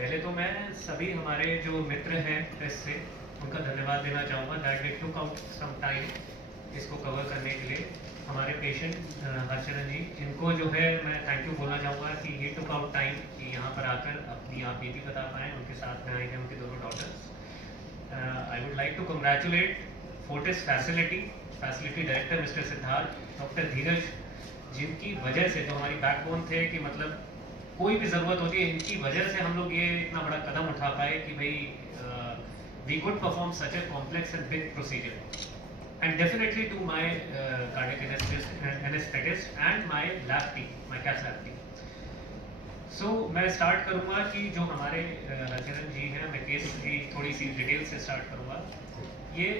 पहले तो मैं सभी हमारे जो मित्र हैं प्रेस से उनका धन्यवाद देना चाहूँगा that they took out some time इसको कवर करने के लिए। हमारे पेशेंट हरचरण जी, इनको जो है मैं थैंक यू बोलना चाहूँगा कि ये टुक आउट टाइम कि यहाँ पर आकर अपनी आप बीती बता पाएँ। उनके साथ में आए हैं उनके दोनों daughters. I would like to congratulate Fortis facility director mister Siddharth, doctor Dheeraj, जिनकी वजह से जो हमारी बैकबोन थे कि मतलब कोई भी ज़रूरत होती है इनकी वजह से हम लोग ये इतना बड़ा कदम उठा पाए कि भाई we could perform such a complex and big procedure. And definitely to my cardiac anaesthetist and my lab team, my cath lab team. So मैं स्टार्ट करूँगा कि जो हमारे हरचरण जी हैं, मैं केस की थोड़ी सी डिटेल से स्टार्ट करूँगा। ये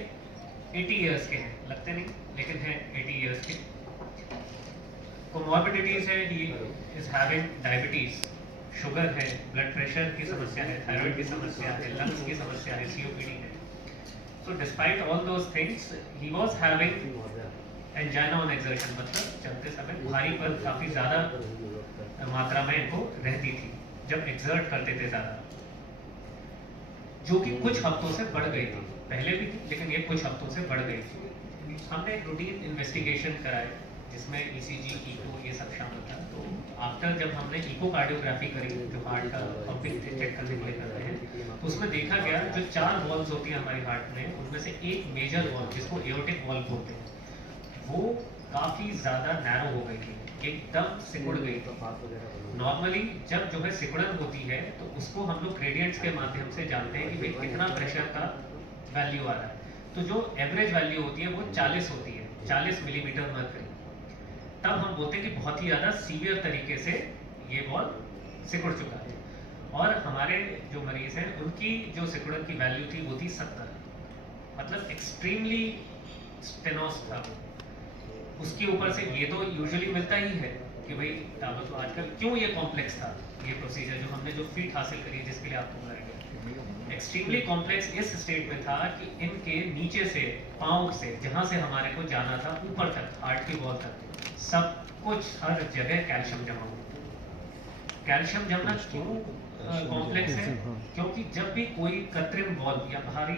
80 ईयर्स के हैं, लगते नहीं लेकिन हैं 80 ईयर्स के। कोमॉर्बिडिटीज है, he is having diabetes, sugar है, ब्लड प्रेशर की समस्या है, थायराइड की समस्या है, लंग्स की समस्या है, सीओपीडी है। So despite all those things he was having angina on exertion, मतलब चलते समय भारी पर काफ़ी ज़्यादा मात्रा में इनको रहती थी जब एक्सर्ट करते थे ज़्यादा, जो कि कुछ हफ्तों से बढ़ गई थी। पहले भी थी लेकिन ये कुछ हफ्तों से बढ़ गई थी। हमने एक रूटीन इन्वेस्टिगेशन कराए जिसमें ईसीजी, इको ये सब शामिल था। तो आफ्टर जब हमने इकोकार्डियोग्राफी करी जो हार्ट का पंपिंग चेक करने के लिए करते हैं, तो उसमें देखा गया जो 4 वॉल्व्स होती हैं हमारे हार्ट में, उनमें से एक मेजर वॉल्व जिसको एओर्टिक वॉल्व बोलते हैं, वो काफ़ी ज़्यादा नैरो हो गई थी, एकदम सिकुड़ गई थी। नॉर्मली जब जो है सिकुड़न होती है तो उसको हम लोग ग्रेडियंट्स के माध्यम से जानते हैं कि भाई कितना प्रेशर का वैल्यू आ रहा है। तो जो एवरेज वैल्यू होती है वो 40 होती है, 40 मिलीमीटर मरकरी। तब हम बोलते हैं कि बहुत ही ज़्यादा सीवियर तरीके से ये बॉल सिकुड़ चुका है। और हमारे जो मरीज़ हैं उनकी जो सिकुड़न की वैल्यू थी वो थी 70, मतलब एक्सट्रीमली स्टेनोस था। उसके ऊपर से ये तो यूजुअली मिलता ही है कि भाई तो आजकल क्यों ये कॉम्प्लेक्स था ये प्रोसीजर जो हमने जो फीट हासिल करी जिसके लिए आपको बुलाया गया। एक्सट्रीमली कॉम्प्लेक्स इस स्टेट में था कि इनके नीचे से पाँव से जहाँ से हमारे को जाना था ऊपर तक हार्ट की वॉल तक सब कुछ हर जगह कैल्शियम जमा हुआ। कैल्शियम जमना क्यों कॉम्प्लेक्स है? क्योंकि जब भी कोई कृत्रिम वॉल या भारी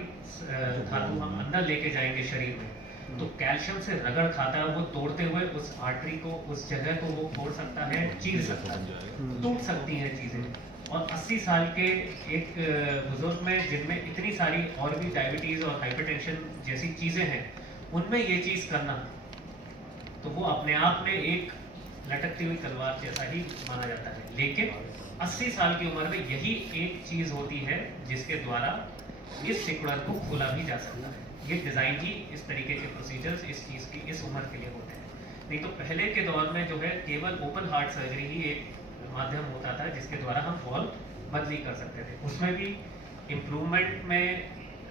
धातु हम अंदर लेके जाएंगे शरीर में, तो कैल्शियम से रगड़ खाता है, वो तोड़ते हुए उस आर्टरी को, उस जगह को वो फोड़ सकता है, चीर सकता है, टूट सकती हैं चीज़ें। और 80 साल के एक बुजुर्ग में जिनमें इतनी सारी और भी डायबिटीज़ और हाइपरटेंशन जैसी चीज़ें हैं, उनमें ये चीज़ करना तो वो अपने आप में एक लटकती हुई तलवार जैसा ही माना जाता है। लेकिन 80 साल की उम्र में यही एक चीज़ होती है जिसके द्वारा इस सिकुड़न को खोला भी जा सकता है। ये डिज़ाइन ही इस तरीके के प्रोसीजर्स इस चीज़ की इस उम्र के लिए होते हैं। नहीं तो पहले के दौर में जो है केवल ओपन हार्ट सर्जरी ही एक माध्यम होता था जिसके द्वारा हम वॉल बदली कर सकते थे। उसमें भी इम्प्रूवमेंट में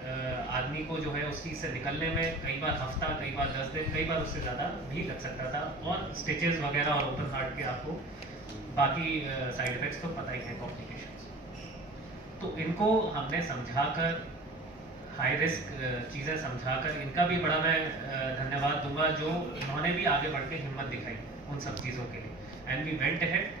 आदमी को जो है उस चीज़ से निकलने में कई बार हफ्ता, कई बार 10 दिन, कई बार उससे ज़्यादा भी लग सकता था। और स्टिचेस वगैरह और ओपन हार्ट के आपको बाकी साइड इफ़ेक्ट्स तो पता ही है, कॉम्प्लिकेशंस। तो इनको हमने समझाकर, हाई रिस्क चीज़ें समझाकर, इनका भी बड़ा मैं धन्यवाद दूंगा जो उन्होंने भी आगे बढ़ के हिम्मत दिखाई उन सब चीज़ों के लिए। And we went ahead